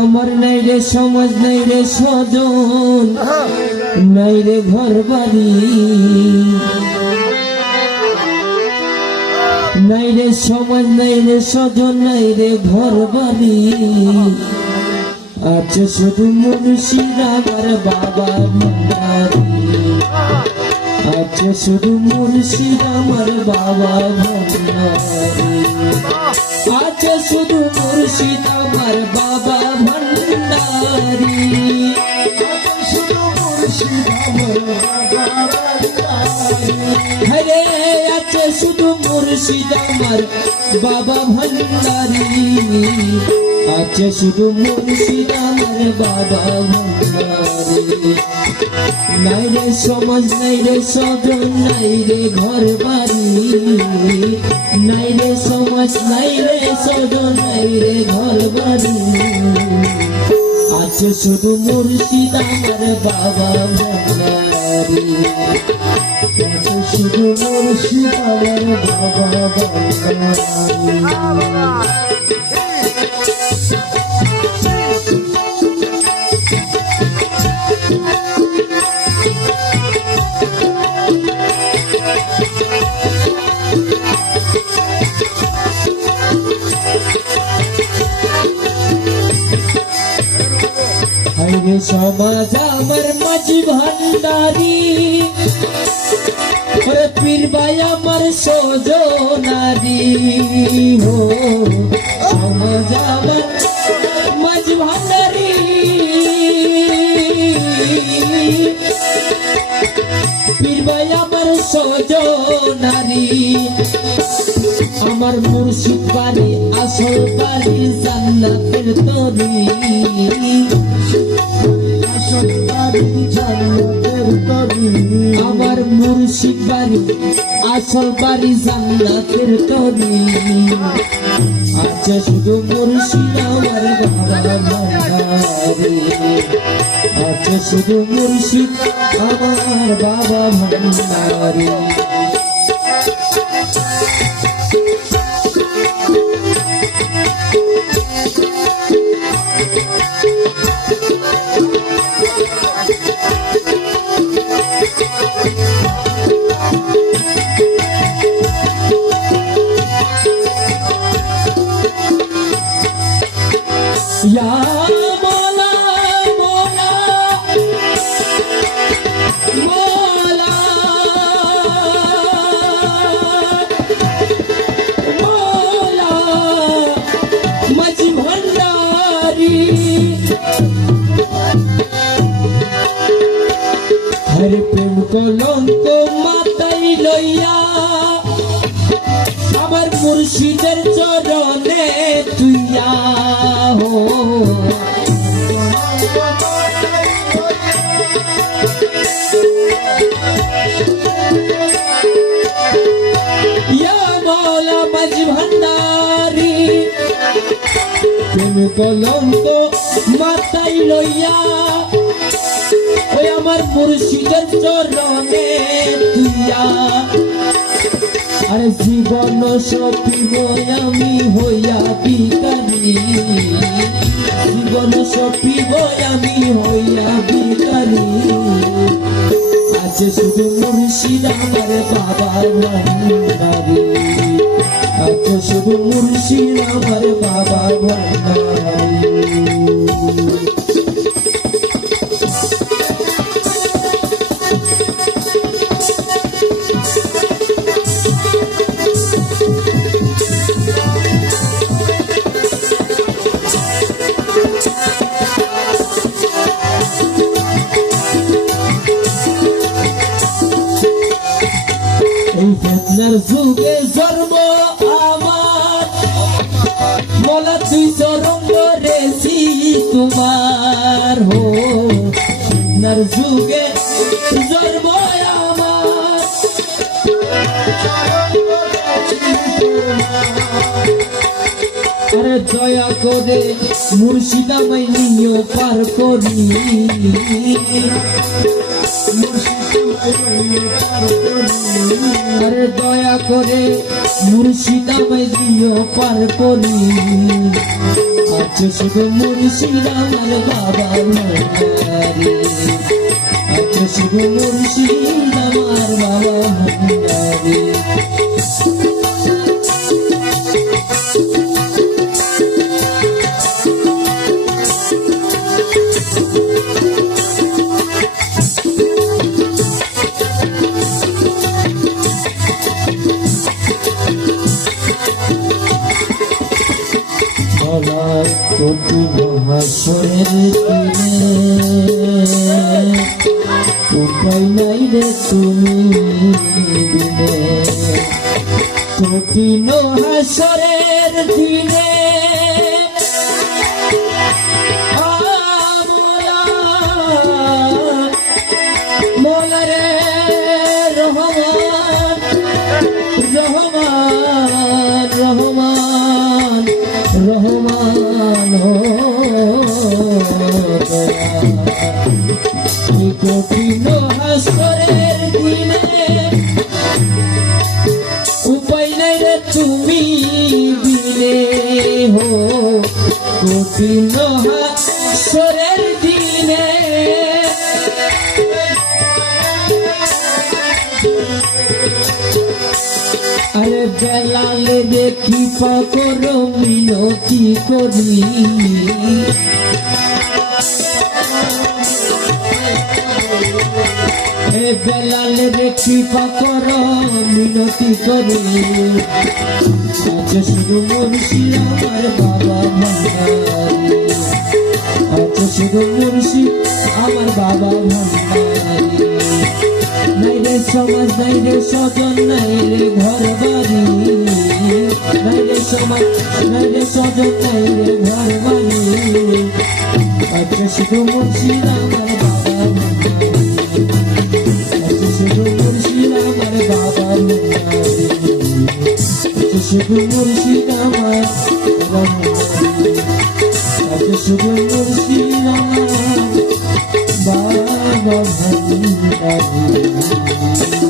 আমার নাই রে সমাজ, নাই রে স্বজন, নাই রে ঘর বাড়ি নাই রে সমাজ, নাই রে স্বজন, নাই রে ঘর বাড়ি আছে শুধু মুর্শিদ আমার বাবা আছে শুধু মুর্শিদ আমার বাবা ভান্ডারি আছে শুধু মুর্শিদ আমার বাবা ভান্ডারি শুধু মুর্শিদ আমার হরে আছে শুধু মুর্শিদ আমার বাবা ভান্ডারি আছে শুধু মুর্শিদ আমার বাবা ভান্ডারি। নাই রে সমাজ, নাই রে স্বজন, নাই রে ঘর বাড়ি নাই রে সমাজ, নাই রে স্বজন, নাই রে ঘর বাড়ি আছে শুধু মুর্শিদ বাবা ভান্ডারি। আছে শুধু মুর্শিদ বাবা ভান্ডারি। হাইরে সমাজ আমার মাঝি ভান্ডারি। ওরে পীর ভাই আমার সজনারি। হো পীর ভাই আমার সজনারি আমার মুর্শিদ বাড়ি আসল বাড়ি, জান্নাতের তরি। আমার মুর্শিদ বাড়ি, আসল বাড়ি, জান্নাতের তরি। আচ্ছা শুধু মুর্শিদ আমার আচ্ছা শুধু মুর্শিদ আমার বাবা ভান্ডারি। হরে প্রেম কলঙ্ক মাতাই লইয়া আমার মুর্শিদের চরণে তুইয়া হো। ভান্ডারি। প্রেম কলঙ্ক মাতাই লইয়া, ওই আমার মুর্শিদের চরণে তুইয়া আরে জীবন সপিব আমি হইয়া বিকারি জীবন সপিব আমি হইয়া বিকারি আছে শুধু মুর্শিদ আমার বাবার আছে শুধু মুর্শিদ আমার বাবার ভান্ডারি ফেতনার যুগে জন্ম আমার। মলা তুই চরম রেছি তোমার হো। ফেতনার যুগে জন্ম আমার। আরে দয়া করে মুর্শিদামাই নিয়ে পার করি। আরে দয়া করে মুর্শিদাবাই দিও পার করি। আচ্ছা শুধু মুর্শিদাবার বাবা মারি আচ্ছা শুধু মুর্শিদাবার বাবা ভান্ডারি দিনে উপায় নাই রে তুমি কঠিন হাসরের দিনে কঠিন হাসরের দিনে উপায় নাই রে তুমি দিলে হো আরে বেলালে দেখি পাকর মিনতি করি। এ বেলালে দেখি পাকর মিনতি করি। আচ্ছা শুধু মুর্শি আমার বাবা ভান্ডারি আচ্ছা শুধু মুর্শি আমার বাবা ভান্ডারি নাই রে সমাজ, নাই রে স্বজন, নাই রে ঘর বাড়ি নাই রে সমাজ, নাই রে স্বজন, নাই ঘর বাড়ি আচ্ছা শুধু মুর্শিদ বাবা শুধু মুর্শিদ বাবা শুধু মুর্শিদ আমার Thank you.